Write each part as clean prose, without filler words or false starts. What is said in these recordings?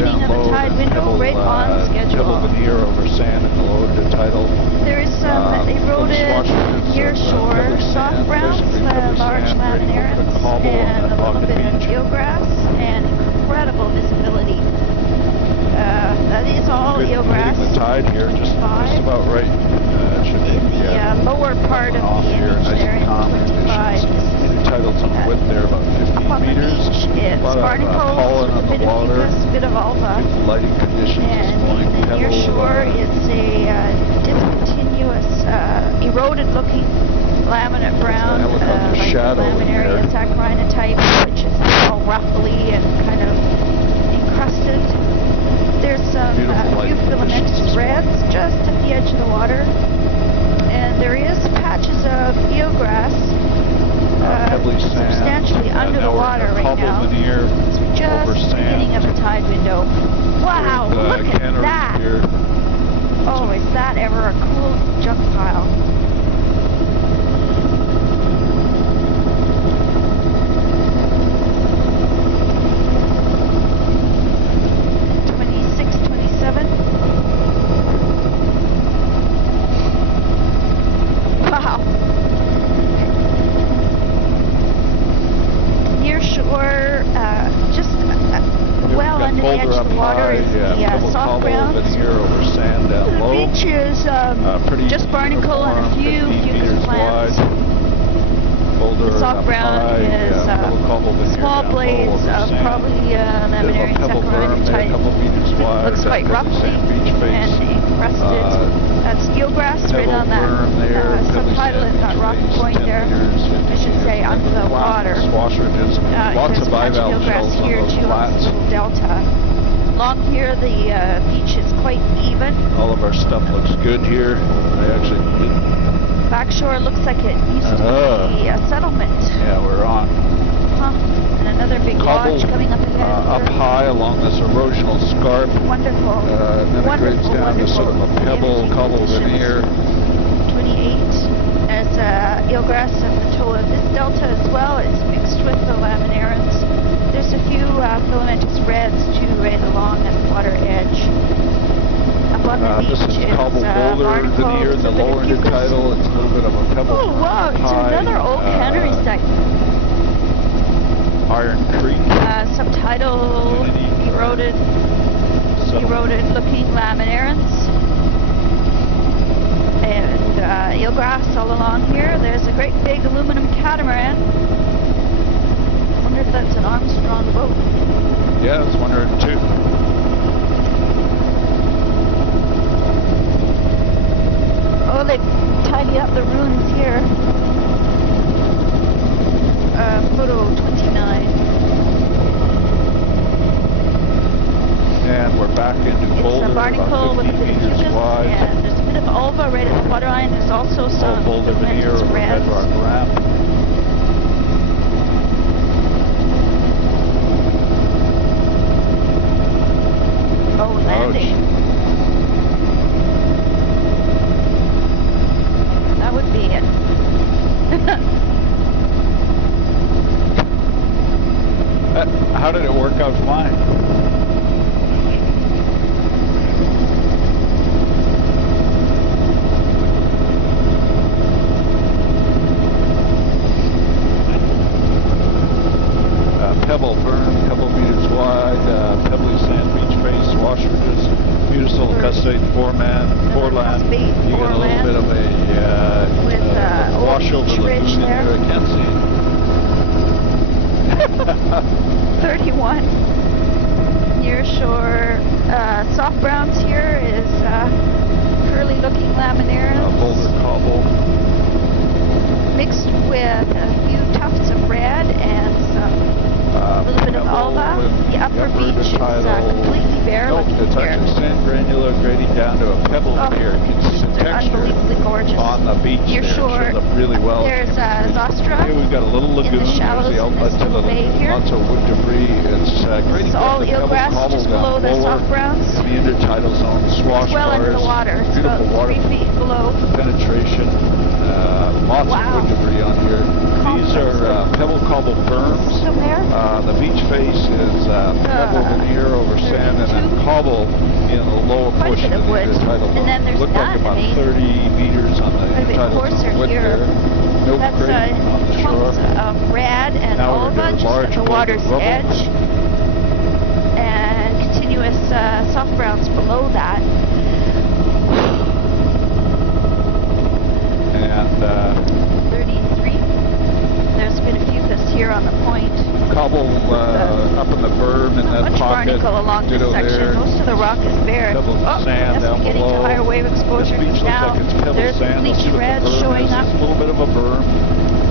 beginning of the tide window, right on schedule. Pebble veneer over sand in the low intertidal. There is some eroded near shore soft browns, large laminarans, and a little bit of eelgrass, and incredible visibility. That is all eelgrass. The tide here, just about right. It should be the lower part of the image there in 25. Intertidal zone width there about 15 meters. It's barnacles with a bit of mucus, a bit of alva. Lighting conditions. And in the near shore, it's a discontinuous, eroded-looking laminate brown, like the laminaria saccharina type, which is all ruffly and kind of encrusted. There's some few filamentous reds just at the edge of the water, and there is patches of eelgrass substantially under the water right now. It's just the beginning of the tide window. Wow, look at that! Oh, is that ever a cool junk pile? Wow. Near shore, just well under the edge of the water is the soft browns. The beach is just barnacle and a few fucus plants. The soft brown is small blades of probably laminarian saccharina type. Looks quite ruffly and encrusted. That's eelgrass right on that subtidal at that rock point there. I should say under the water. There's a patch of eelgrass here too on this little delta. Along here the beach is quite even. All of our stuff looks good here. I actually did. Backshore looks like it used to be a settlement. Yeah, we're on. Huh. And another big lodge coming up ahead. Up high along this erosional scarp. Wonderful. And then it grades down to sort of a pebble, cobble veneer. 28. There's eelgrass at the toe of this delta as well. It's mixed with the laminarans. There's a few filamentous reds too right along at the water edge. Up on the beach this is cobble boulder veneer, the lower intertidal. It's a little bit of a pebble. Oh wow, it's another old cannery site. Iron Creek. Subtidal eroded looking laminarans. And eelgrass all along here. There's a great big aluminum catamaran. I wonder if that's an Armstrong boat. Yeah, I was wondering too. Oh, they've tidied up the ruins here. Photo 29. And we're back into Boulder. It's a barnacle with a bit of fucus, and there's a bit of alva right at the waterline. There's also some Boulder veneer over bedrock ramp. Oh, landing. That would be it. How did it work out fine? Pebble berm, couple meters wide, pebbly sand beach face, wash ridges, beautiful custode foreland. You get a little bit of a washover lagoon there. I can't see. 31 near shore. Soft browns here is curly looking laminarans. Boulder cobble. Mixed with a few tufts of red and a little bit of alva. The upper beach is completely bare looking it's here. Actually sand granular grading down to a pebble here. You can see the texture unbelievably gorgeous. On the beach near shore. Shows up really well. There's Zostra. Here we've got a little lagoon. There's the outlet to the lagoon. Lots of wood debris. It's grading all eelgrass just below the soft browns. In the intertidal zone, swash well bars. Into the water. It's Beautiful about 3 feet below. Penetration. Lots of wood debris on here. These are pebble cobble berms. The beach face is pebble veneer over sand and then cobble in the lower portion of the intertidal low. And then there's looked like about 30 meters on the intertidal width there. No crate on the shore. Red and Alva just at the water's edge. And continuous soft browns below that. And 33. There's been a few this here on the point. Cobble up in the berm in that pocket. Barnacle along this section. Most of the rock is bare. Sand down getting below. To higher wave exposure now. There's bleached red showing up. A little bit of a berm.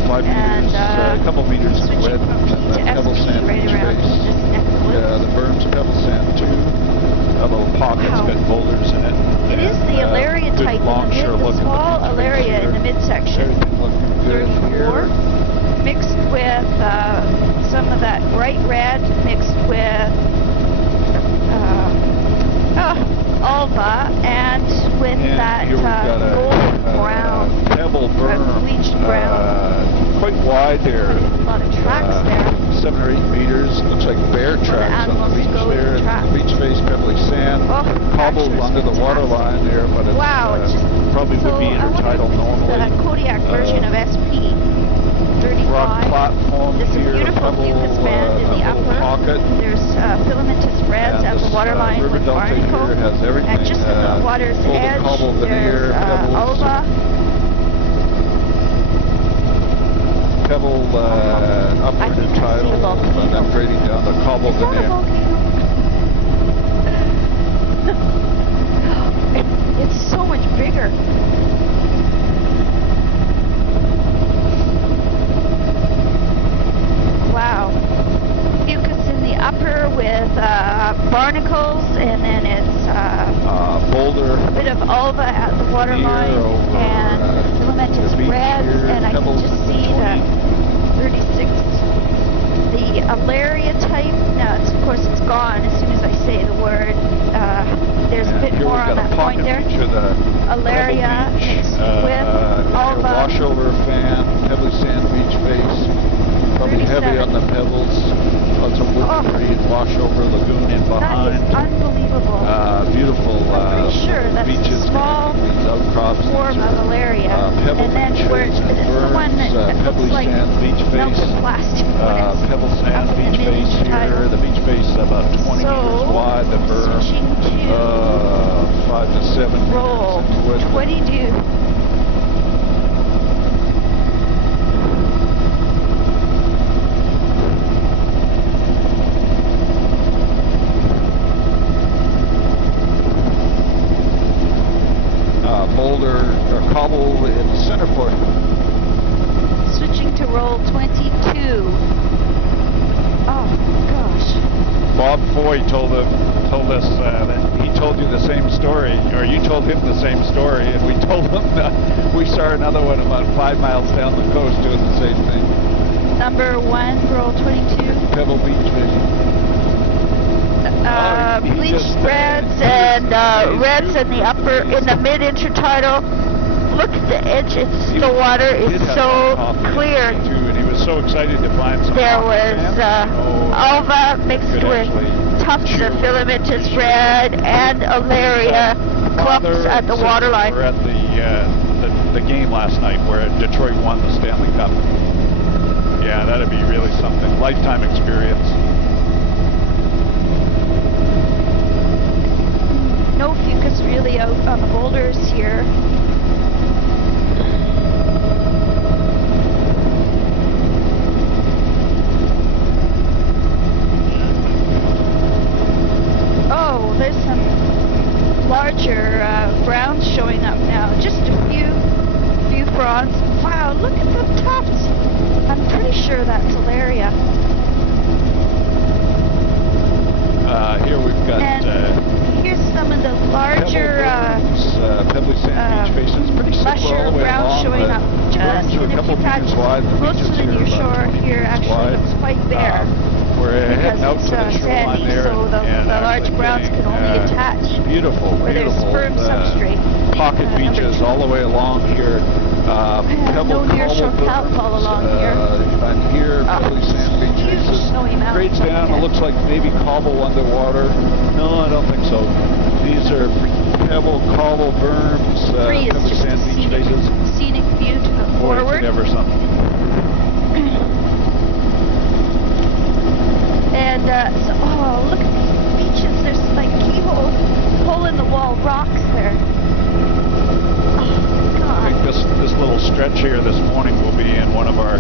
5 meters, a couple meters in width. And pebble sand right around this neck of the woods. Yeah, the berm's pebble sand too. A little pocket's got boulders in it. It is the Alaria type in the mid, the small Alaria in the midsection. 34, mixed with some of that bright red, mixed with Alva, and with that gold brown, pebble berm, bleached brown. Quite wide here. A lot of tracks there. 7 or 8 meters. Looks like bear tracks on the beach there. The beach face, pebbly sand, cobbled under the water line there, but it's probably would be intertidal normally. The Kodiak version of SP 35. Rock platform There's here. a beautiful mucus band in the upper. Pocket. There's filamentous reds at the waterline with barnacle. And just at the water's edge, there's Alva. Pebble upward intertidal, and then grading down to cobble veneer. It's so much bigger. Wow. Mucus in the upper with barnacles, and then it's boulder. A bit of Alva at the waterline, and filamentous reds, and I can just see the 36, the Alaria type. Now, of course, it's gone as soon as I say the word. There's a bit more on that point there. Alaria mixed with Alva. Washover fan, pebbly sand beach face. Probably heavy on the pebbles. Lots of wood tree and washover lagoon in behind. That is unbelievable. Beautiful sure that's beaches. Small form of Alaria. And then where it's the one that looks like beach face. Plastic. Pebble sand beach face here. The beach face about 20 meters wide. The berm 5 to 7 roll. meters. What do you do? Boulder or cobble in the center port. Switching to roll 22. Oh gosh. Bob Foy told us that he told you the same story, or you told him the same story, and we told him that we saw another one about 5 miles down the coast doing the same thing. Number 1, roll 22. Pebble Beach fishing. Bleached reds and reds in the upper, in the mid intertidal. Look at the edge, the water is so clear. And he was so excited to find some. There was Alva mixed with tufts of filamentous red and Alaria clumps at the waterline. We were at the game last night where Detroit won the Stanley Cup. Yeah, that'd be really something. Lifetime experience. No fucus really out on the boulders here. Oh, there's some larger browns showing up now. Just a few fronds. Wow, look at the tufts. I'm pretty sure that's Alaria. Here we've got. Here's some of the larger pebbly sand beach faces, pretty lusher browns showing up just in a few times. Most of the near shore here actually looks quite bare. We're heading out to the shoreline there, so the large browns can only attach beautiful where there's firm substrate. Pocket beaches all the way along here. No nearshore kelp all along here. And here, Pebbly Sand Beach faces. Grades down, it looks like maybe cobble underwater. No, I don't think so. These are pebble, cobble berms, Pebbly Sand Beach faces. Scenic view to the forward. Never something. And so, oh, look at these beaches. There's like keyhole, hole-in-the-wall rocks there. I think this little stretch here this morning will be in one of our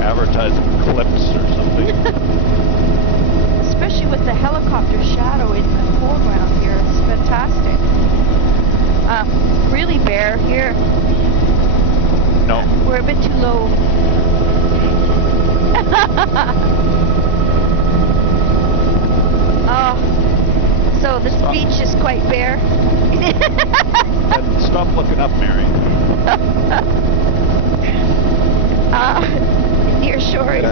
advertising clips or something. Especially with the helicopter shadow in the foreground here. It's fantastic. Really bare here. No. We're a bit too low. Oh, so this beach is quite bare. Stop looking up, Mary. Near shore is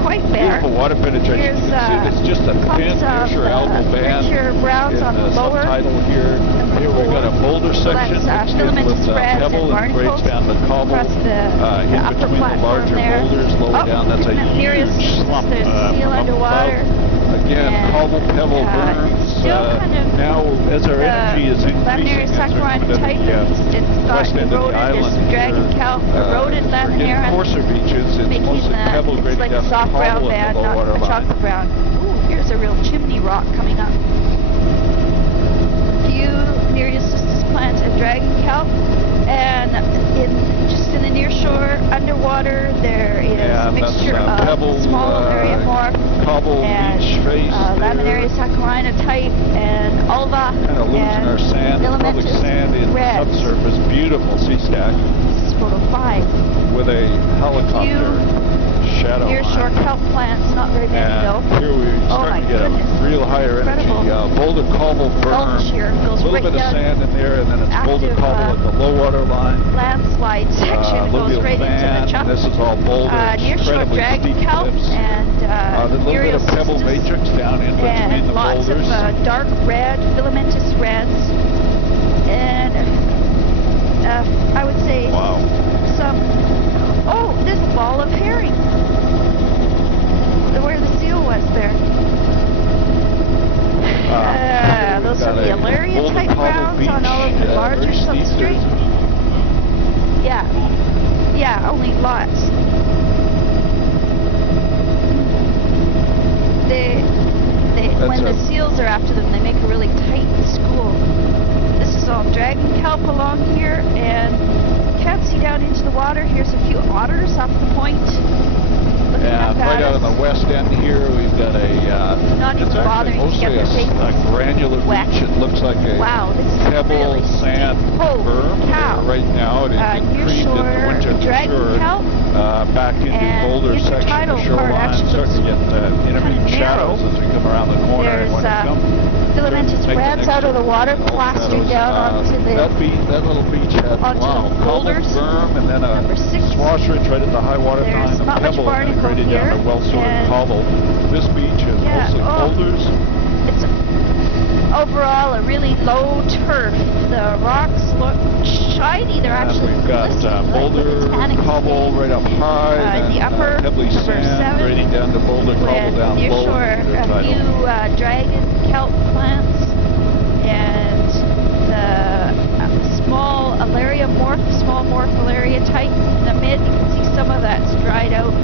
quite bare. Beautiful water penetration. It's just a thin nearshore elbow band. Browns on the lower. Subtitle here. Here we've got a boulder section mixed in with pebble and grades down the cobble. In between the larger boulders, lower down, that's a huge slump. Seal underwater. Again, cobble, pebble, berms. Now, as our energy is increasing, it's got eroded, this dragon kelp, eroded laminaria, coarser beaches, it's mostly pebble grading like down a soft brown band, not a chocolate brown. Ooh, here's a real chimney rock coming up. Few Nereusistes plants and dragon kelp, and just in the near shore, underwater, there is a mixture of pebble, small area morph cobble, and beach face, laminaria saccharina type, and ulva, kind of losing our sand, public sand in red. Subsurface, beautiful sea stack. This is photo 5. With a helicopter shadow nearshore kelp plants, not very many though. Here we start to get a real higher energy. Boulder cobble berm, a little bit of sand in there, and then it's boulder cobble at the low water line. Landslide section goes right into the chunk. This is all boulder, nearshore dragon kelp and a little bit of pebble matrix down in between the lots boulders. Of dark red, filamentous reds, and I would say some. Oh, there's a ball of herring. Where the seal was there. Those are the Alaria type browns on all of the larger substrate. Yeah, only lots. When the seals are after them, they make a really tight school. This is all dragon kelp along here, and you can't see down into the water. Here's a few otters off the point. Right out on the west end here, we've got a, not even bothering to get the face a granular wet. beach. It looks like a pebble, really sand, berm. Right now, it is creamed in the winter for sure. Back into boulder section of shoreline, starting to get intermittent shadows as we come around the corner. There's filamentous reds out of the water, plastered down onto the that little beach had boulders. Berm and then a swash ridge right at the high water line of pebble and graded down to well-sorted cobble. This beach is mostly boulders. It's overall a really low turf. The rocks look shiny. They're actually we've got boulder, cobble right up high, the upper pebbly sand grading down to boulder, cobble down low. Nearshore, a few dragon kelp plants and the small Alaria morph, small morph Alaria type in the mid. You can see some of that's dried out.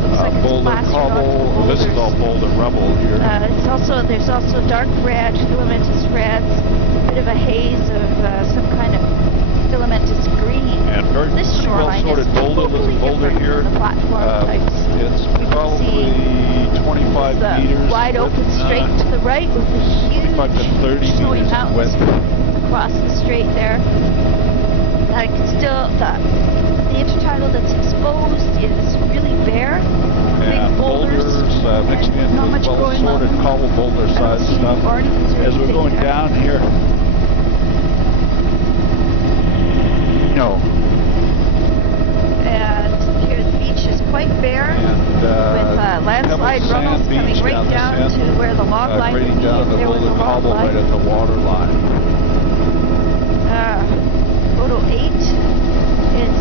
Looks like boulder, cobble. This is all boulder rubble here. There's also dark red, filamentous reds, a bit of a haze of some kind of filamentous green. And very this shoreline well-sorted boulder. There's a boulder here. The platform types. It's probably 25 meters. Wide open straight to the right with the huge 25 to 30 snowy meters mountains across the strait there. The intertidal that's exposed is really bare. Big boulders mixed in not with much going on. well-sorted cobble boulder size stuff. As we're going down here. No. And here the beach is quite bare, with landslide runnels coming right down to where the log line would be if there was a log line. Right at the water line. Photo 8 is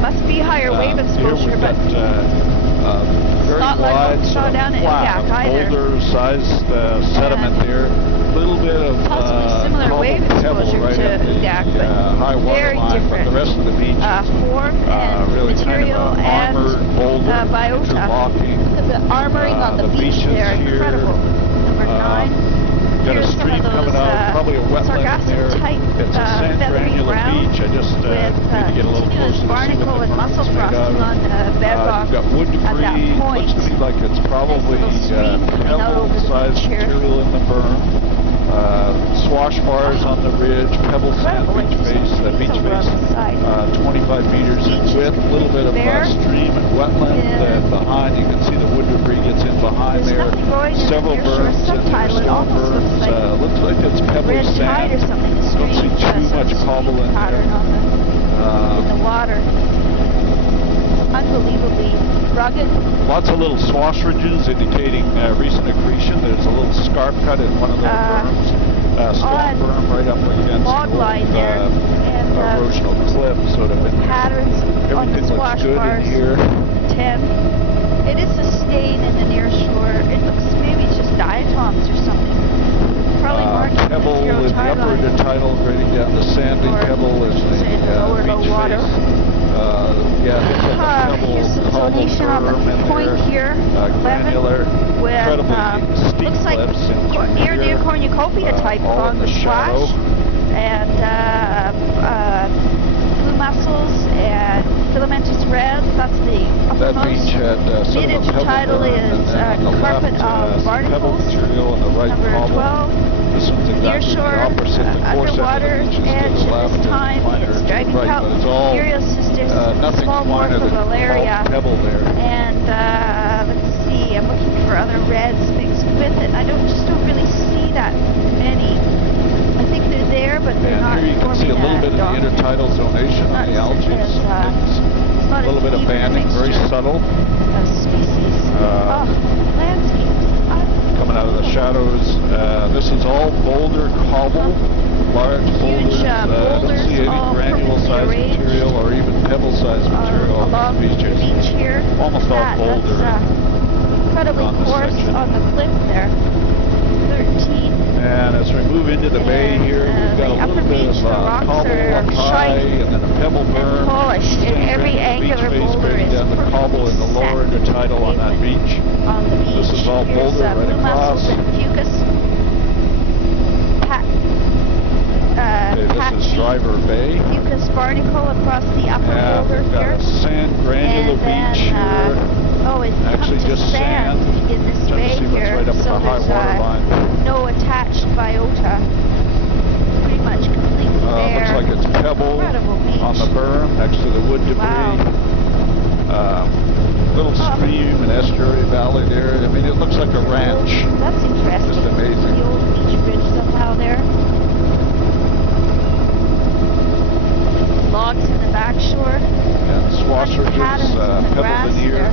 must be higher wave exposure, but very not wide, like sort of down at flat, boulder-sized sediment here. A little bit of similar wave exposure right to Udac, but high water very line, different. But the rest of the beach form and really material kind of and boulder, biota. The armoring on the beach there, incredible. Number 9. Got a Here's stream coming out, probably a wetland there. Type, it's a sand granular beach. I just need to get a little closer to see what the barnacle and mussel berm's made frosting of. on bedrock You've got wood at that debris. point. Looks to me like it's probably pebble-sized material in the berm. Swash bars on the ridge, pebble sand beach face, 25 meters in width, a little bit of stream and wetland behind. You can see the wood debris gets in behind there. Several berms and stone berms. Looks like it's pebble sand. Don't see too much cobble in there. In the water. Unbelievably rugged. Lots of little swash ridges indicating recent accretion. There's a little scarp cut in one of those berms. Stone berm right up against log line there. And erosional cliff sort of in patterns on the everything swash looks good bars. in here. 10. It is a stain in the near shore. It looks maybe it's just diatoms or something. Probably marked pebble zero in the tide upper line. tidal grading down the sandy pebble is the lower low beach water. face. Yeah, it's like a pebble, here's some zonation on the point here. Granular, with incredibly steep looks like cliffs near cornucopia type all on in the shadow. splash, and blue mussels and filamentous reds. That's the That uppermost. beach had sort of a pebble Mid-intertidal berm, is and then on the carpet left, of some pebble barnacles. material on the right Number cobble. 12. This one's Near exactly shore, the opposite. The course underwater end of the beach is edge to the left at this time and finer is to the dragon right, kelp, but it's all nothing small finer than morphovalaria, pebble there. and let's see, I'm looking for other reds mixed with it. I just don't really see that many. I think they're there, but they're not. And here you can see a little bit of the intertidal zonation on the algae. It's a little bit of banding, very subtle. Species. Landscapes. Coming out of the shadows. This is all boulder cobble, large boulders. I don't see any granule-sized material or even pebble-sized material on these beaches. Here. Almost all boulder. Incredibly coarse on the cliff there. 13. And as we move into the bay here, we've got a little bit of cobble up high, and then a pebble berm. Polished, and every angular boulder is down the cobble in the lower intertidal on that beach. This is all boulder right across. Fucus. This is Driver Bay. Fucus barnacle across the upper boulder we've got here. a sand granular beach here. It's actually just sand in this bay here, right up at the high water line. No attached biota. Pretty much completely bare. Looks like it's pebble on the berm next to the wood debris. Little stream and estuary valley there. I mean, it looks like a ranch. That's interesting. Just amazing. The old beach bridge somehow there. Logs in the back shore. And swash ridges, pebble veneer.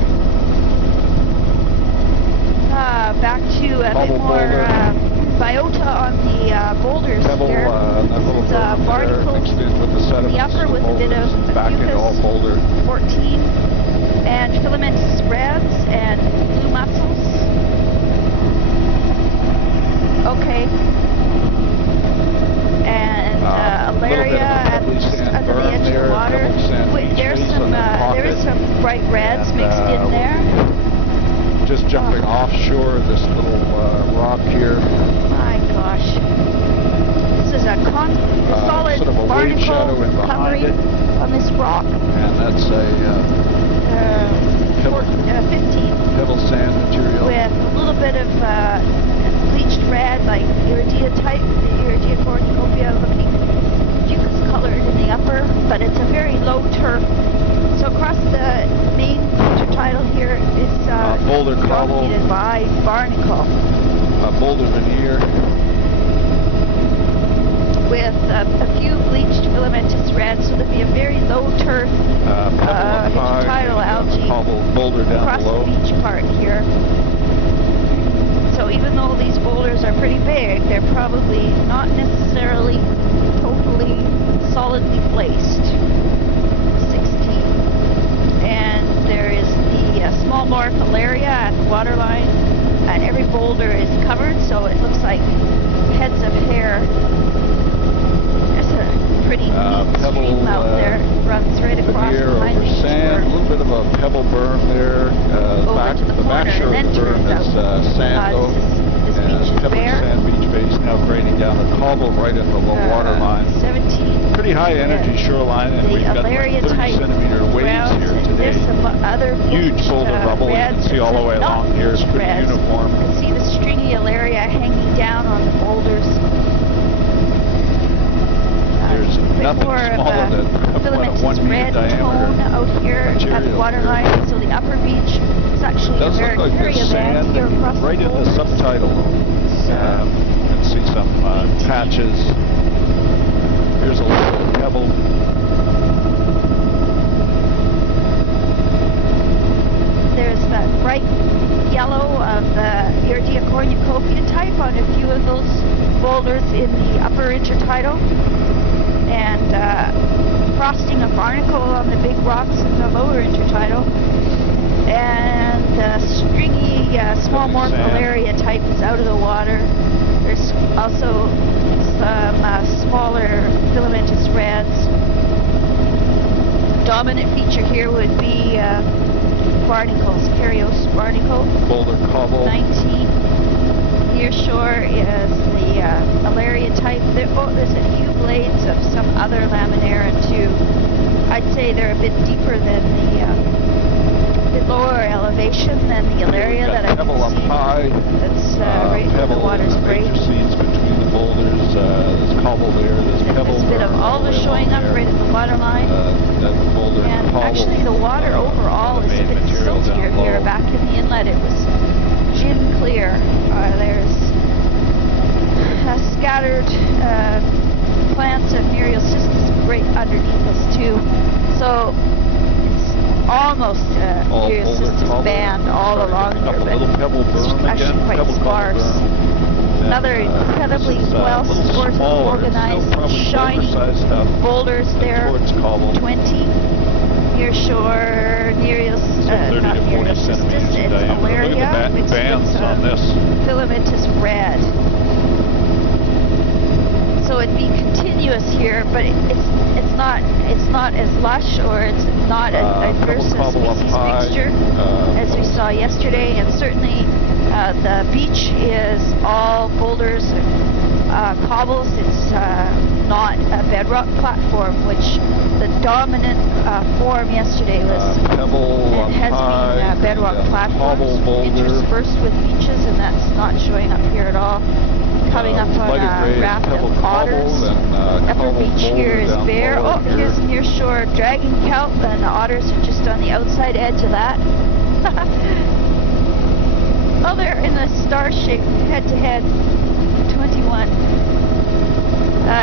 Back to a bit more biota on the boulders pebble, here. This is barnacle mixed in with the sediments, the upper with a bit of back into all boulder. 14. And filamentous reds and blue mussels. Okay. And alaria at under the edge of the water. There is some bright reds mixed in there. Just jumping offshore this little rock here. My gosh. This is a solid sort of a wave shadow in barnacle behind covering it. on this rock. And that's a 15. Pebble sand material. With a little bit of bleached red, like Iridia type, the Iridia cornucopia looking fucus colored in the upper, but it's a very low turf. So across the main intertidal here is boulder cobble dominated by barnacle. Boulder veneer. With a few bleached filamentous reds, so there'd be a very low turf intertidal algae boulder down across below. the beach part here. So even though these boulders are pretty big, they're probably not necessarily totally solidly placed. pebble stream out there runs right across here behind over the sand, a little bit of a pebble berm there. The back shore of the berm is sand though. This beach is Pebble bare. sand beach face now grading down the cobble right at the low water line. 17. Pretty high energy shoreline, and we've got like 30 centimeter waves here today. Huge boulder rubble. You can see all the way along here. It's pretty uniform. You can see the stringy alaria hanging down on the boulders. There's nothing smaller than about a 1 meter diameter out here at the waterline. So the upper beach is actually a Barataria band here across right the in the subtidal. You can see some patches. Here's a little bit of pebble. There's that bright yellow of the Iridea cornucopia type on a few of those boulders in the upper intertidal. And frosting of barnacle on the big rocks in the lower intertidal. And stringy small morpholaria type is out of the water. There's also some smaller filamentous reds. Dominant feature here would be barnacles, Carios barnacle. Boulder cobble. 19. Near shore is the alaria type. There's a few blades of some other laminaria too. I'd say they're a bit deeper than bit lower elevation than the alaria that I've pebble up high. That's right where the water's break. Seeds between the boulders. There's cobble there. There's pebble. There's a bit of alder showing up right at the water line. And actually the water overall is a bit siltier here. Back in the inlet it was gin clear. There's scattered plants of Myriocystis right underneath us too. So it's almost Myriocystis band all along here, but it's actually quite sparse. Another incredibly well supported, organized, shiny boulders there. 20. Near shore, not Myriocystis, it's alaria mixed with some filamentous red. So it'd be continuous here, but it's not as lush or it's not as diverse a species mixture as we saw yesterday, and certainly the beach is all boulders, cobbles. It's not a bedrock platform, which the dominant form yesterday was and has been bedrock platforms interspersed with beaches, and that's not showing up here at all. Coming up on a raft of otters. Upper beach here is bare. Oh, here's near shore dragon kelp, and the otters are just on the outside edge of that. Oh, they're in a star shape, head to head. 21.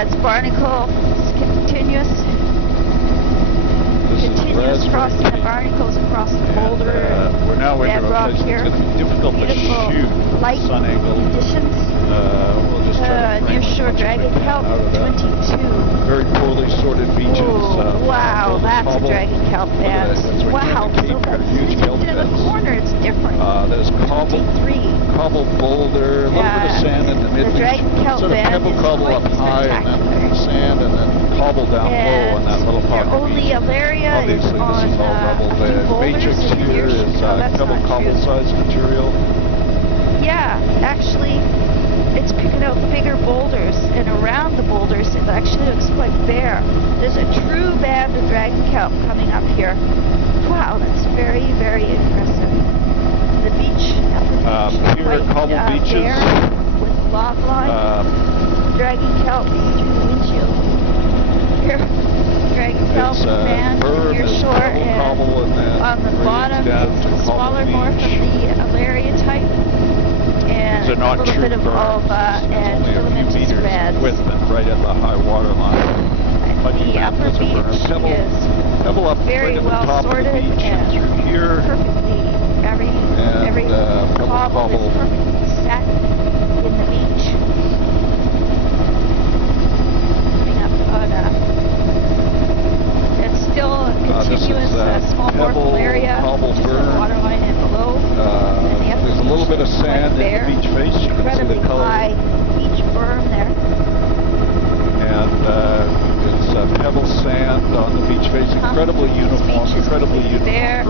It's barnacle. It's continuous. Continuous crossing the barnacles across the boulder. We're now into a place that's going to be difficult to shoot. Light sun angle conditions. We'll just try to near shore dragon kelp. 22. Very poorly sorted beaches. Wow, that's a dragon kelp band. Wow, so that's huge kelp in the corner. It's different. There's cobble boulder, a little bit of sand in the mid. The dragon kelp band pebble cobble up high, and then sand, and then cobble down low on that little pocket. Only alaria obviously, this is all rubble. The matrix here is pebble cobble-sized material. Yeah, actually, it's picking out bigger boulders, and around the boulders it actually looks quite bare. There's a true band of dragon kelp coming up here. Wow, that's very, very impressive. The beach, here, cobble beaches. Bare with log line. Dragon kelp through the windshield. Here, dragon kelp band near shore, and on the bottom it's a smaller morph of the alaria type. And a little bit of alba and filamentous reds. Width and right at the high water line. The upper beach is very well sorted and perfectly, every cobble is perfectly set in the beach. Coming up on it's still a continuous small morpholaria, just the water line and below. And there's a little bit of sand in the beach face. You can see the color. High beach berm there. And it's pebble sand on the beach face. Incredibly uniform, incredibly uniform. There,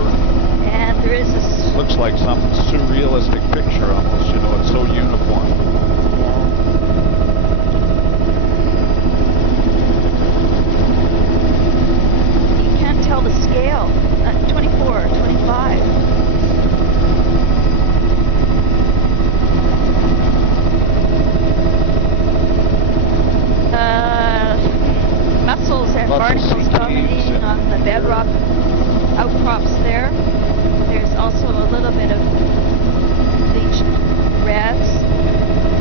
and there is this... Looks like some surrealistic picture almost, you know, it's so uniform. You can't tell the scale. 24, 25. Mussels and barnacles dominating on the bedrock outcrops there. There's also a little bit of bleached reds,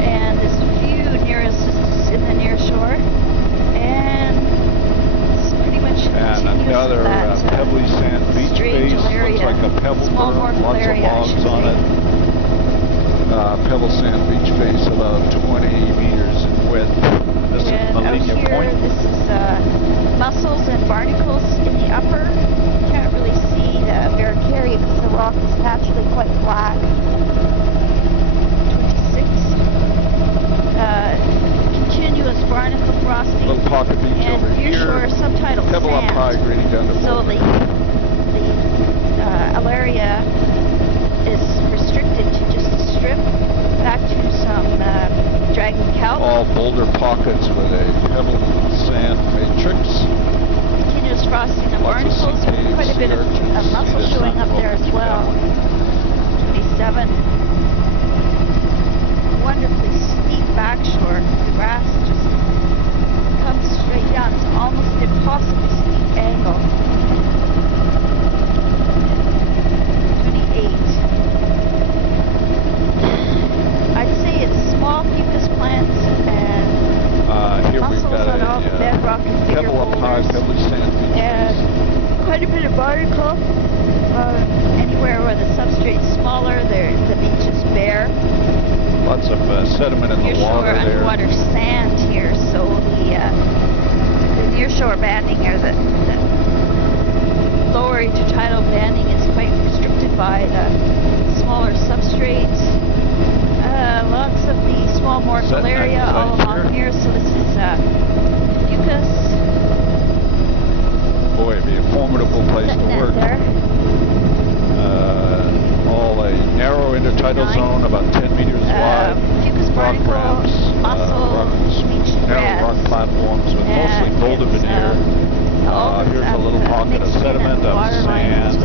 and there's a few nearest in the near shore, and it's pretty much continuous another that, pebbly sand beach face. Looks like a pebble berm, lots of logs on it. Pebble sand beach face about 20 meters in width. This is Malinia Point. This is mussels and barnacles in the upper. You can't really see the Barracaria because the rock is naturally quite flat. 26. Continuous barnacle frosting. Little pocket beach and over here. Shore subtitle Pebble sand. up high, grading down to so the Alaria is restricted to just a strip back to some dragon kelp. All boulder pockets with a pebble sand matrix. Continuous frosting of barnacles, quite a bit of mussel showing up there as well. 27. Wonderfully steep backshore. The grass just comes straight down. It's almost an impossibly steep angle. 28. I'd say it's small fucus plants and here we've mussels got on all the bedrock and bigger pebble up high, boulders, pebbly sand beach and quite a bit of barnacle. Anywhere where the substrate's smaller, the beach is bare. Lots of sediment in the water there. Underwater sand here, so the nearshore banding or the lower intertidal banding is quite restricted by the smaller substrates. Lots of the small Morphilaria all along here, so this is fucus. Boy, it'd be a formidable place to work. All a narrow intertidal zone, about 10 meters wide. Fucus barnacle, mussel, narrow rock platforms with mostly boulder veneer. Here's a little pocket of sediment, of sand,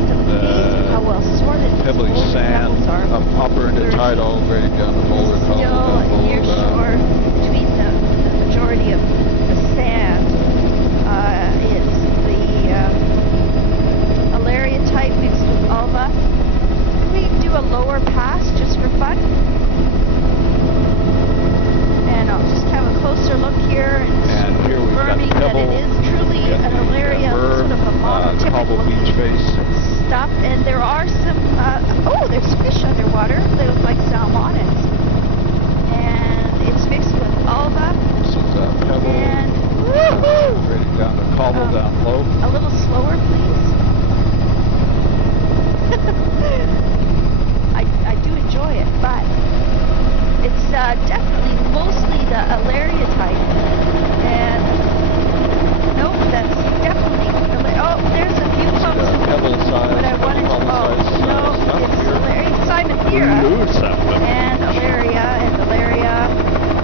pebbly sand, upper intertidal, grading down the boulder column. Still near shore, between the majority of the sand is the Alaria type mixed with Alba. We do a lower pass just for fun. And I'll just have a closer look here and here we've got pebble, that it is truly an Alaria, sort of a monotypical beach face stuff. And there are some, there's fish underwater. They look like salmonids. And it's mixed with Alba. This is pebble. And ready down to cobble down low. A little slower, please. I do enjoy it, but it's definitely mostly the Alaria type. And nope, that's definitely there's a few clumps but I wanted to it's Alaria Cymathera and Alaria and Alaria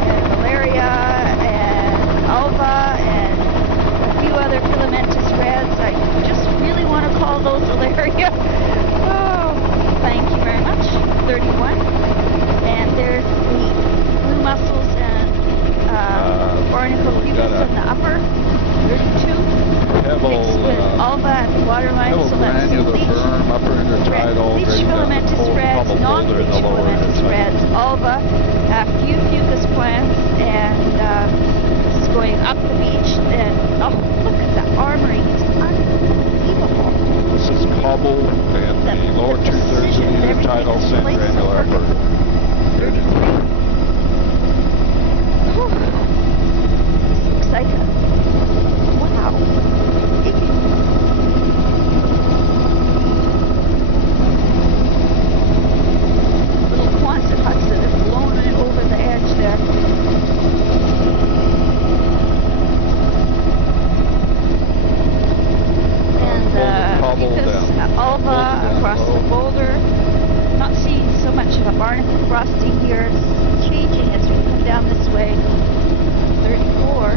and Alaria and Alba and a few other filamentous reds. I just really want to call those Alaria. Oh, thank you very much. 31. And there's the blue mussels and barnacle fucus in the upper. 32. Mixed with Alba at the waterline, so that's bleach filamentous reds, non-bleach filamentous reds, Alba, a few fucus plants, and this is going up the beach. And look at the armoring, it's unbelievable. This is cobble and the lower 2/3 of the intertidal sand granular upper. 33. Looks like wow. Little Quonset huts that have blown it over the edge there. Alva across the boulder. Not seeing so much of a barnacle frosting here. It's changing as we come down this way. 34.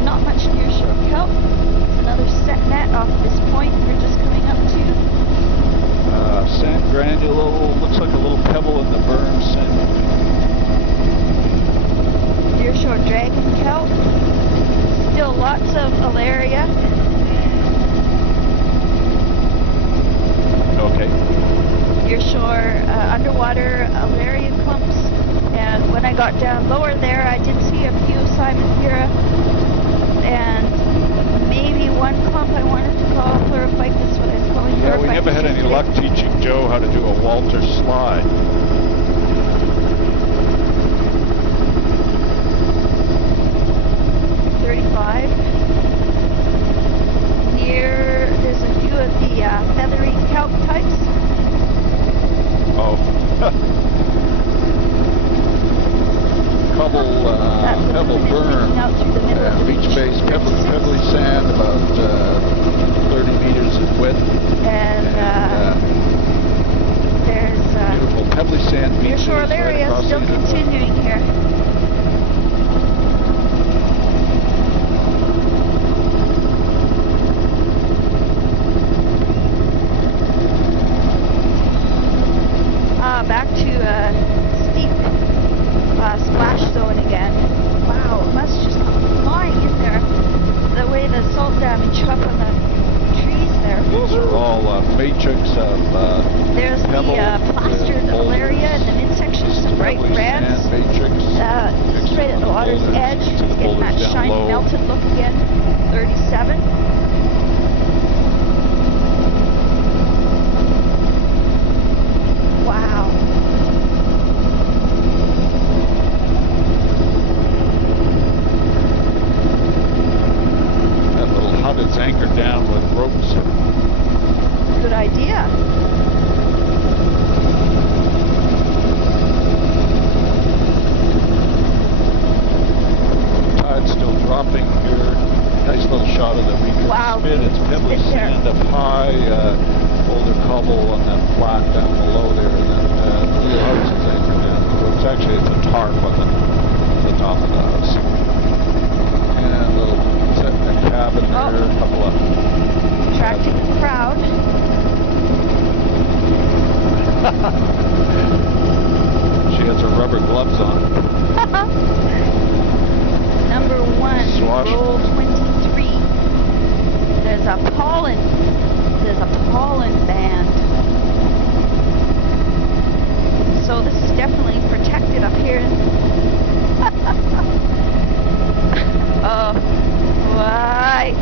Not much nearshore kelp. Another set net off this point we're just coming up to. Sand granule, looks like a little pebble in the berm. Nearshore dragon kelp. Still lots of alaria. Okay. Nearshore underwater alaria clumps. And when I got down lower there, I did see a few Simonthera and maybe one clump I wanted to call Chlorophycus, what I'm calling Yeah, we never had any luck teaching Joe how to do a Walter slide. There's a few of the feathery kelp types. Oh. Pebble berm, beach base, pebbly sand, about 30 meters in width. And there's beautiful pebbly sand beaches nearshore area right still continuing here. Back to steep splash zone again. Wow, it must just be flying in there. The way the salt damage up on the trees there. These are all matrix of there's pebble, the plastered alaria in the midsection, some bright reds. Just right at the water's edge, getting that shiny melted look again. 37. Wow. That little hut is anchored down with ropes. Good idea. Tide's still dropping here. Nice little shot of the Reaper spit. It's pebbly sand up high, boulder cobble on that flat down below there, and then the little house is anchored down. So it's actually a tarp on the top of the house. And a little cabin there, a couple of attracting the crowd. She has her rubber gloves on. Number 1, roll 23. There's a pollen band. So this is definitely protected up here. Oh, why?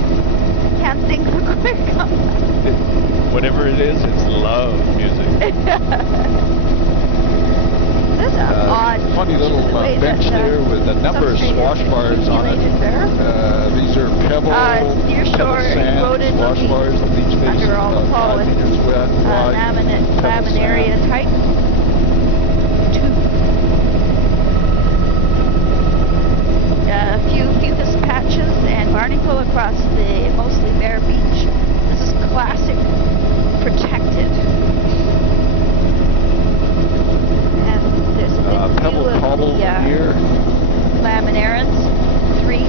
Can't think of a quick Whatever it is, it's love music. There's an odd funny little bench there with a number of swash bars on it. These are pebble sand swash bars. The beach face under all the pollen. Laminaria type. A few fucus patches and barnacle across the mostly bare beach. This is classic protected. And there's a good pebble view of cobble the here. laminarians. 3.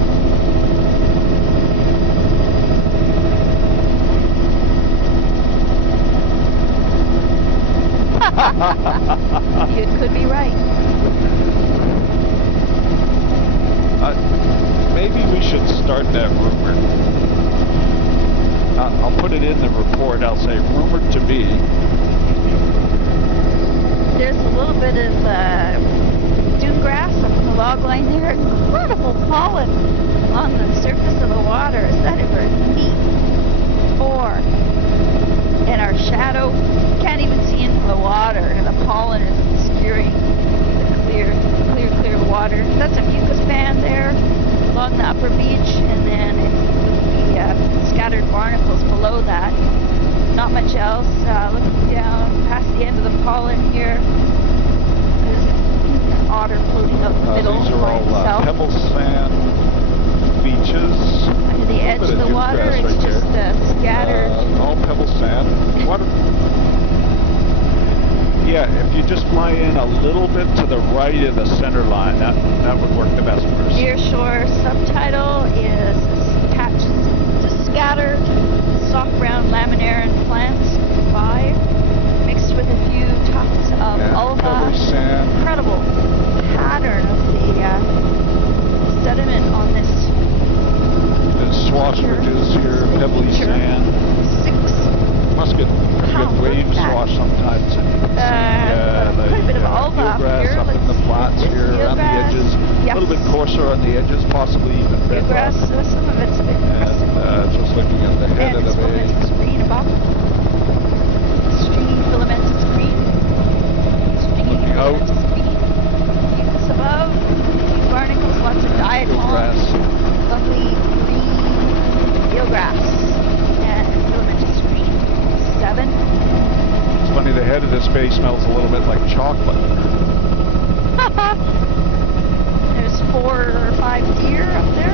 You could be right. Maybe we should start that rumor. I'll put it in the report. I'll say rumored to be. There's a little bit of dune grass up in the log line there. Incredible pollen on the surface of the water. Is that ever neat? 4. In our shadow, can't even see into the water, and the pollen is obscuring the clear water. That's a fucus band there along the upper beach, and then it's the scattered barnacles below that. Not much else. Looking down past the end of the pollen here, there's an otter floating out the middle these are all pebble sand beaches. Under the edge of the water, it's just scattered. All pebble sand. yeah, if you just fly in a little bit to the right of the center line, that would work the best for us. Nearshore subtitle is attached to scattered soft brown laminaire and plants 5, mixed with a few tufts of ulva. Incredible pattern of the sediment on this. There's swash ridges here, pebbly sand. 6 Must get pretty good wave swash sometimes. And you can see quite a bit of ulva eelgrass up in the flats here around the edges. Yes. A little bit coarser on the edges, possibly even bedrock. Some of it's a bit crusted. And just looking at the head of the bay. Filamentous green above. Stringy filamentous green. Stringy filamentous green. Fucus above. Few barnacles, lots of diatoms. Lovely green eelgrass. And filamentous green. 7. It's funny, the head of this bay smells a little bit like chocolate. There's 4 or 5 deer up there.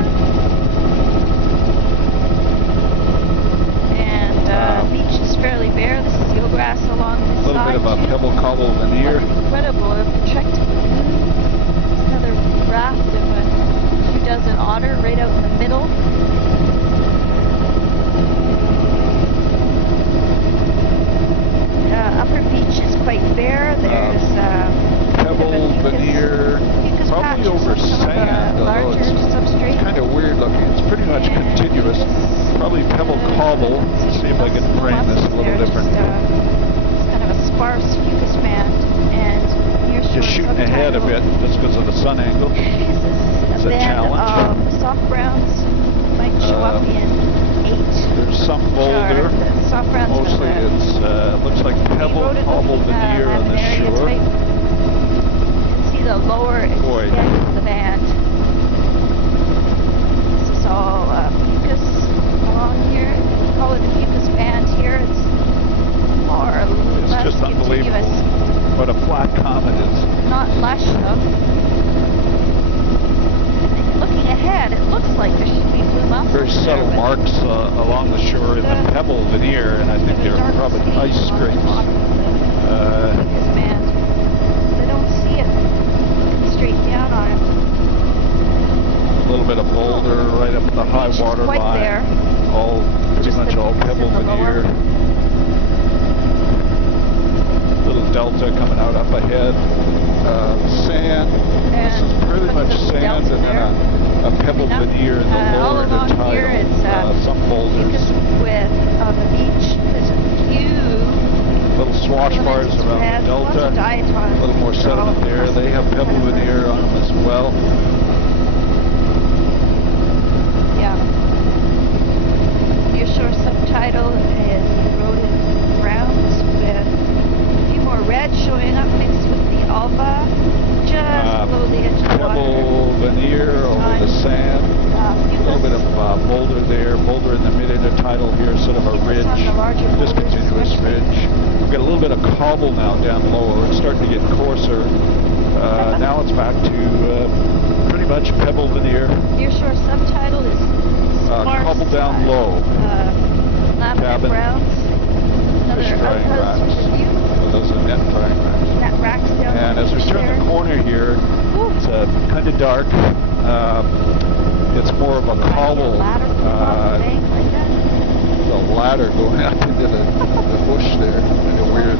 And beach is fairly bare. This is eelgrass along this side. A little bit of a pebble cobble veneer. Incredible. A protected lagoon. Another raft of a few dozen otter right out in the middle. Upper beach is quite bare. There's pebble veneir, probably over sand, although it's kind of weird looking. It's pretty much continuous. Probably pebble cobble. Let's see if I can frame this a little different. It's kind of a sparse fucus band, and just shooting ahead a bit just because of the sun angle. It's a challenge. Soft browns might show up in 8. There's some boulder. Mostly it's looks like pebble cobble veneer on the shore. You can see the lower extent of the band. This is all fucus along here. We call it a fucus band here. It's more or less just unbelievable continuous. What a flat comet is. Not lush though. Looking ahead, it looks like there should be blue mussels. Very subtle marks along the shore in the pebble veneer, and I think they're probably ice scrapes. They don't see it straight down on it. A little bit of boulder right up at the high water line. There. All pretty much all pebble veneer. Little delta coming out up ahead. Sand. This is pretty much sand and then a pebble veneer in the lower tidal. Some boulders. With on the beach, there's a few little swash bars around the delta. A little more sediment there. They have pebble veneer on them as well. Yeah. Nearshore subtitle is eroded browns with a few more red showing up mixed with the ulva. Just below the edge of the water. Pebble veneer over the sand. A little bit of boulder there. Boulder in the mid-intertidal here, sort of a ridge, discontinuous ridge. We've got a little bit of cobble now down lower. It's starting to get coarser. Now it's back to pretty much pebble veneer. Nearshore subtitle is cobble down low. Lavender browns. Fish drying racks. Those are net drying racks. Net racks down and as we turn the corner here, it's kind of dark. It's more of a cobble. The ladder going up into the bush there. Kind of weird.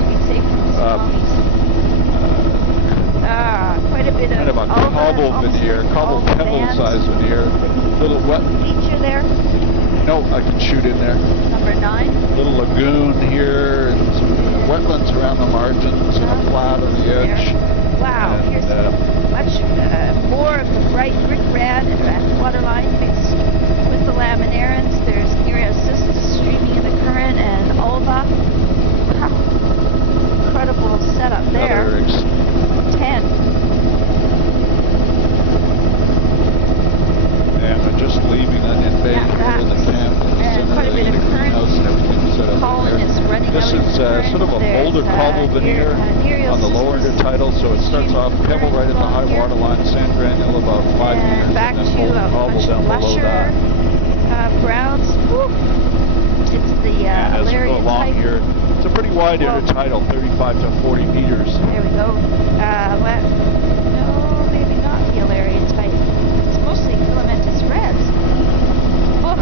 Quite a bit kind of a cobble veneer, cobble pebble size veneer. Little wet. Feature there. No, I can shoot in there. Number 9. Little lagoon here, and some wetlands around the margins, and a flat on the edge. Wow, and here's much more of the bright brick red waterline mixed with the laminarans. There's Nereocystis streaming in the current and ulva. Incredible setup there. 10. And we're just leaving Onion Bay here in the camp. Quite a bit of current. And everything set up there. This is sort of a boulder cobble veneer on the lower intertidal, so it starts off pebble right at the high water line, sand granule about 5 meters, back and then cobble down below that. Browns. It's the and as we go along here, It's a pretty wide intertidal, 35 to 40 meters. There we go. No, maybe not the Alaria type. It's mostly filamentous reds. Oh.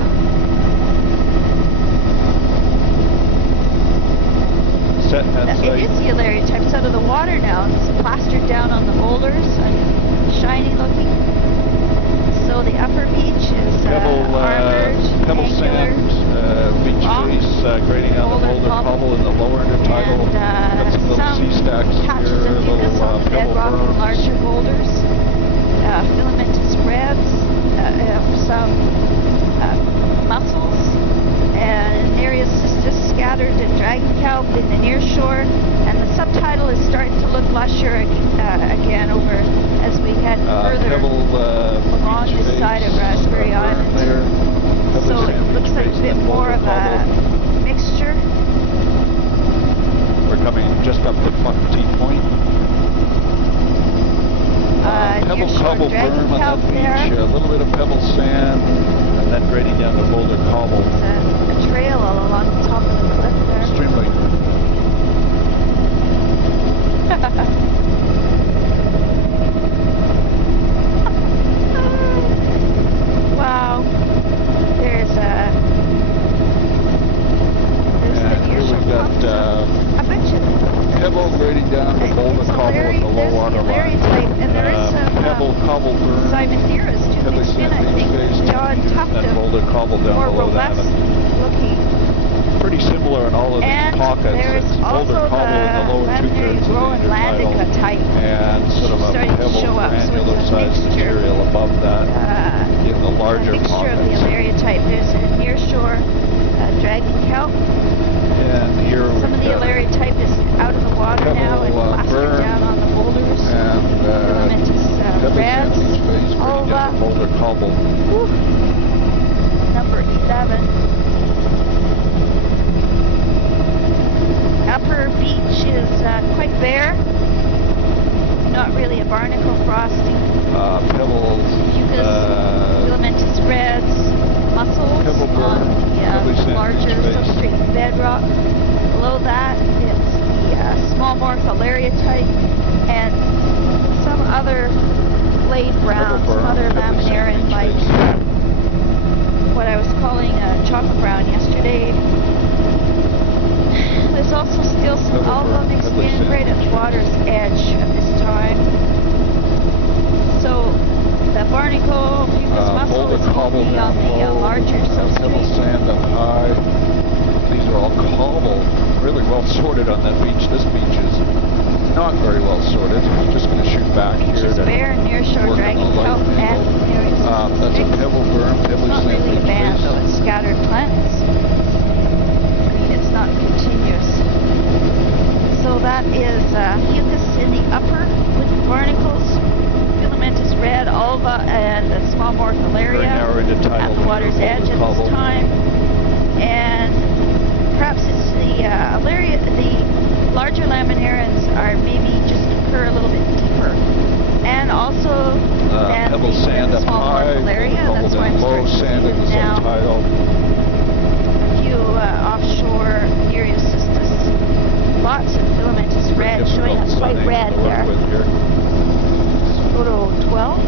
Set that site. It is the Alaria type. It's out of the water now. It's plastered down on the boulders and shiny looking. So the upper beach is armored, pebble sand, beach face, grading on the boulder cobble in the lower intertidal. Got some little sea stacks here, little pebble berms. Larger boulders, filamentous reds, some mussels, and Nereus cystis scattered and dragon kelp in the near shore. And the subtidal is starting to look lusher again over as we head further along this side of Raspberry Island. So it looks like a bit more of a mixture. We're coming just up to T Point. Pebble cobble berm on that beach, a little bit of pebble sand, and then grading down the boulder cobble. There's a trail all along the top of the cliff there. Extremely. Wow. There's the nearshore got pebble grading down the boulder cobble at the low water line. And there is some pebble cobble berm. Simontheras too mixed in, I think. Jaw and tuft and boulder cobble down more below that. looking. Pretty similar in all of these pockets. There's it's boulder cobble in the lower two-thirds of the intertidal, type. and sort of a pebble granular sized material above that in the larger pockets. A mixture pockets. of the Alaria type. There's a nearshore dragon kelp. And here some of the Alaria type is out of the water now and plastered down on the boulders. And filamentous reds, ulva, boulder cobble. Number 11. Upper beach is quite bare. Not really a barnacle frosting. Pebbles. Fucus, filamentous reds, mussels on the larger substrate bedrock. Below that it's the small morph Alaria type and some other blade brown, some other laminarin like what I was calling chocolate brown yesterday. There's also still some alga mixed in right at the water's edge at this time. So the barnacle, Fucus mussel is mainly on the larger substrate. Pebble sand up high. These are all cobble, really well sorted on that beach. This beach is not very well sorted. I'm just going to shoot back here. It's bare and nearshore dragon kelp and Nereus cystis. That's a pebble berm, pebble sand. It's not really a band though, it's scattered plants. It's not continuous. So that is Fucus in the upper with the barnacles, filamentous red, ulva, and the small morph Alaria at the water's edge at this time. And perhaps it's the Alaria, the larger laminarins are maybe just occur a little bit deeper. And also pebble sand up high, that's why I'm low sand in the subtidal. Offshore Nereus cystis, lots of filamentous red, showing up quite red there. Photo 12.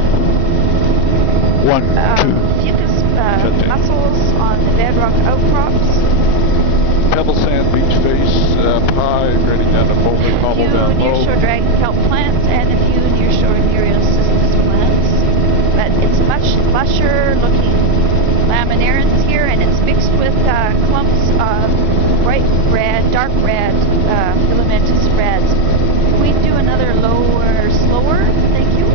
Fucus mussels on the bedrock outcrops. Pebble sand, beach face, high, grading down to boulder cobble down low. Nearshore dragon kelp plants and a few nearshore Nereus cystis plants. But it's much lusher looking laminarins here, and it's mixed with clumps of bright red, dark red, filamentous reds. Can we do another lower, slower? Thank you.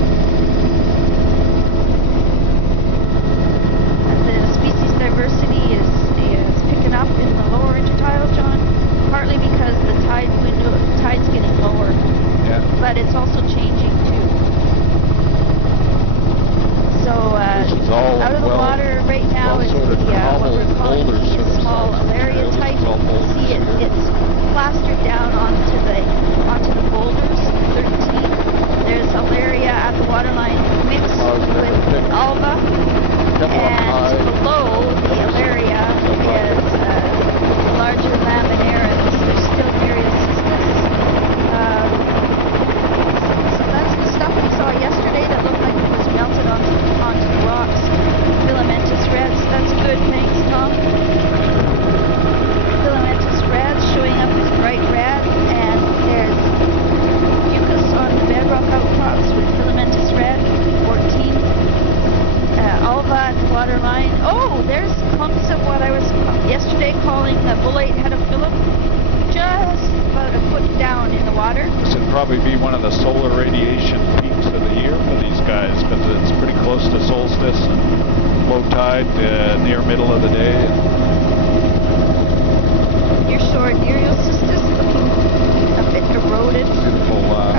And the species diversity is picking up in the lower intertidal, John, partly because the tide's getting lower. Yeah. But it's also changing too. So out of the water right now is the what we're calling the small Alaria type. You can see it's plastered down onto the boulders. the bullite head of Phillip, just about a foot down in the water. This would probably be one of the solar radiation peaks of the year for these guys because it's pretty close to solstice and low tide near middle of the day. Near shore Nereocystis looking a bit eroded. Beautiful wow.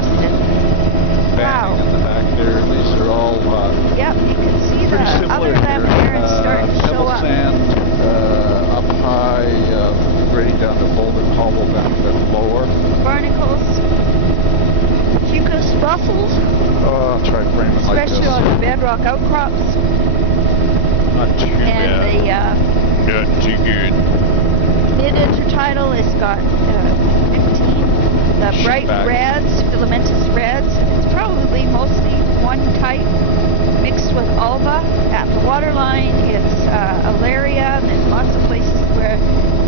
In the back there. These are all yep, you can see the other laminaires starting to show up. Sand up high, grading down to boulder cobble down a bit lower. Barnacles, fucus fossils. I'll try framing like this. Especially on bedrock outcrops. Not too bad. And not too good. Mid-intertidal has got 15. The bright reds, filamentous reds, it's probably mostly one type mixed with alba. At the waterline, it's alaria. There's lots of places where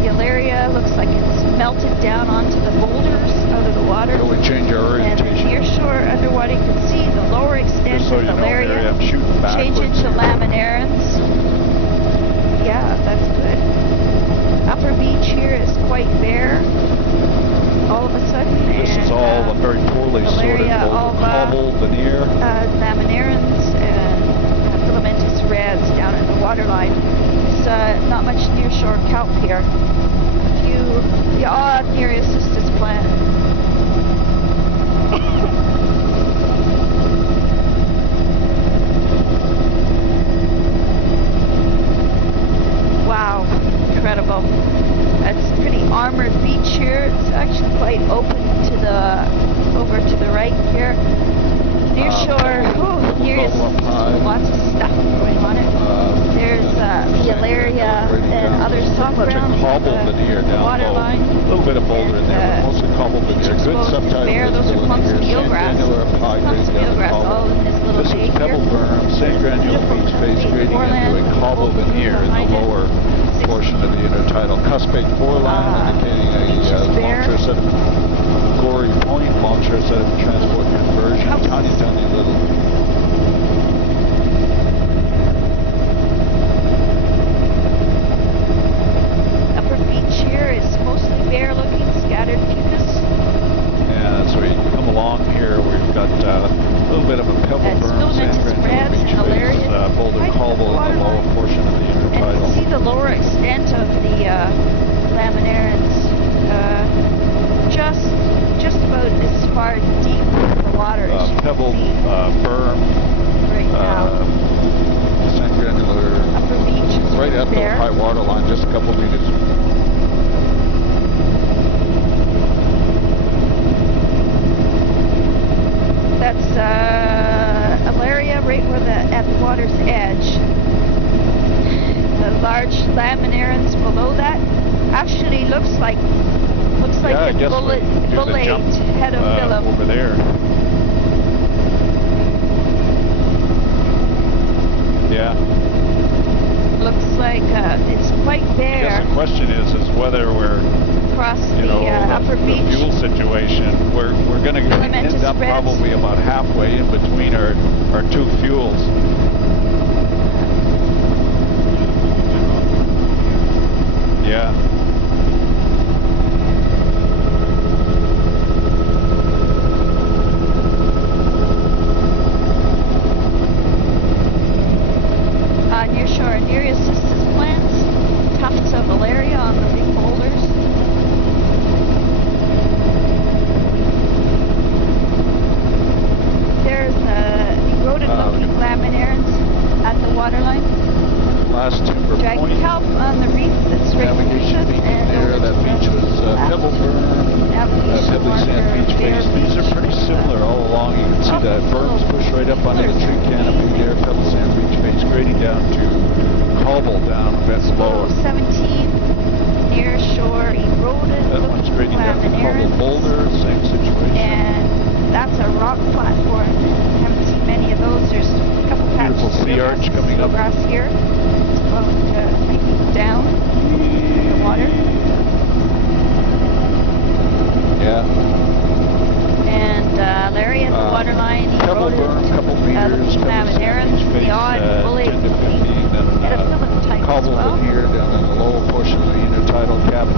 the alaria looks like it's melted down onto the boulders out of the water. So we change our orientation. And near shore underwater, you can see the lower extent so of alaria change into laminarans. Yeah, that's good. Upper beach here is quite bare. All of a sudden, this is all a very poorly sorted cobble veneer. Laminarans and filamentous reds down at the waterline. There's not much nearshore kelp here. A few, the odd Nereocystis plant. Wow, incredible. It's a pretty armored beach here. It's actually quite open to the over to the right here. Near shore, here's lots of stuff going on it. There's the alaria and other soft ground. Cobble veneer down waterline. A little bit of boulder in there, but mostly cobble veneer. Good subtidal. Those are clumps of eelgrass. Clumps of eelgrass all in this little bay here. This is pebble berm, sand granule beach face grading into a cobble veneer in the lower portion of the intertidal. Cuspate foreland indicating a long-term set of gory point, long-term set of transport conversion, tiny little. Upper beach here is mostly bare looking, scattered fucus. Yeah, so we come along here, we've got a little bit of a pebble berm, sand granule beach face, boulder cobble in the lower portion of the intertidal. And you can see the lower extent of the laminarans, just about as far deep in the water as you pebble can see berm right now. Sand granular Upper beach is right at the high water line, just a couple meters. That's alaria right where at the water's edge. The large laminarans below that actually looks like a bullet head of Phillip over there. Yeah. Looks like it's quite bare. I guess the question is whether we're across the upper beach. The fuel situation. We're going to end up probably about halfway in between our two fuels. Yeah. Near shore, Nereocystis plants, tufts of alaria on the big boulders. There's eroded looking laminarans at the waterline. Last two were dragon kelp on the reef that's right beneath us, and there. That beach was pebble berm, pebbly sand beach face. These are pretty similar all along. You can see the berms push right up under the tree canopy there. Pebble sand beach face grading down to cobble down a bit lower. 17 near shore eroded. That one's grading down to cobble boulder. Same situation. And that's a rock platform. Haven't seen many of those. There's a couple patches of sea arch coming up. Grass here. About 3 feet down in the water. Yeah. And alaria at the waterline eroded. Couple meters. Laminarans, the odd bullet head of Phillip type cobble as well. here down in the lower portion of the intertidal cabin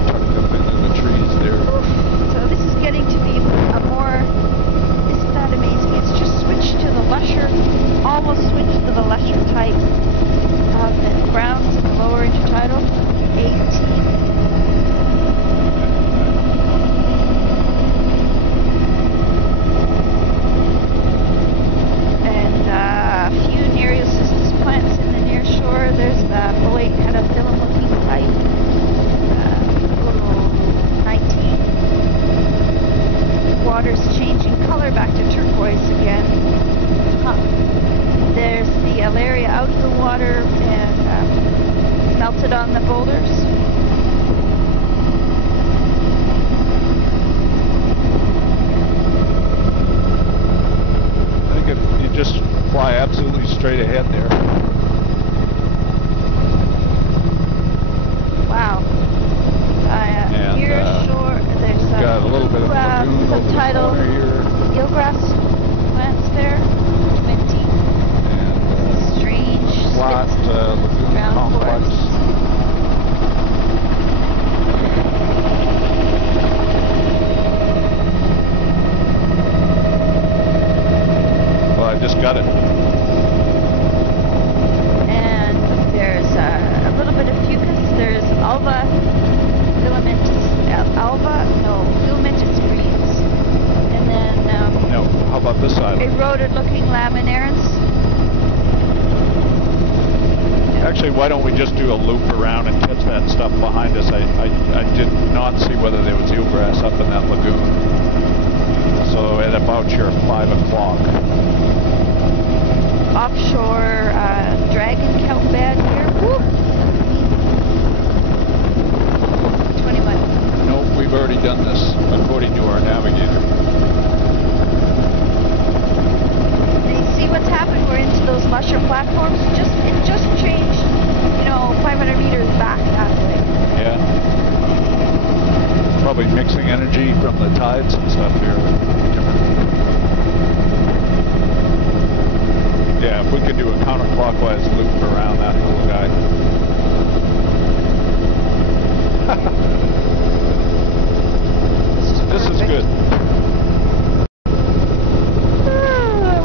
eelgrass plants there. 20. And strange flat lagoon complex. Well, I just got it. And there's a little bit of fucus. There's alba filamentous, filamentous greens. And then no, how about this side? Eroded looking laminaris. Actually, why don't we just do a loop around and catch that stuff behind us? I did not see whether there was eelgrass up in that lagoon. So at about your 5 o'clock. Offshore dragon kelp bed here. Woo! 21. Nope, we've already done this, according to our navigator. And you see what's happened? We're into those lusher platforms. It just changed, 500 meters back that way. Yeah. Probably mixing energy from the tides and stuff here. Yeah, if we could do a counterclockwise loop around that little guy. This is good.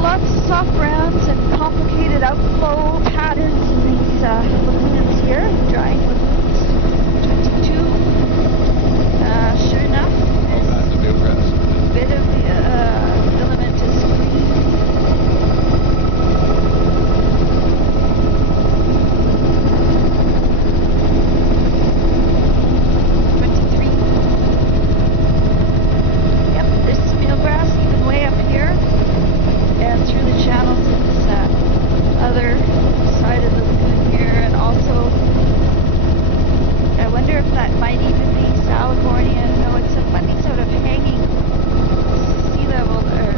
Lots of soft grounds and complicated outflow patterns in these lagoons here, drying lagoons. 22. Sure enough, All kinds of eelgrass. a bit of filamentous green. Other side of the lagoon here, and also I wonder if that might even be Salicornia. No, it's a funny sort of hanging sea level, or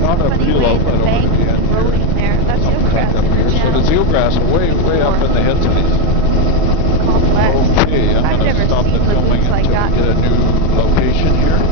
not a funny real way outlet the bank over the end rolling there. That's eelgrass up here. So there's eelgrass way up in the heads of these. Complex. Okay, I'm going to stop the filming and like get a new location here.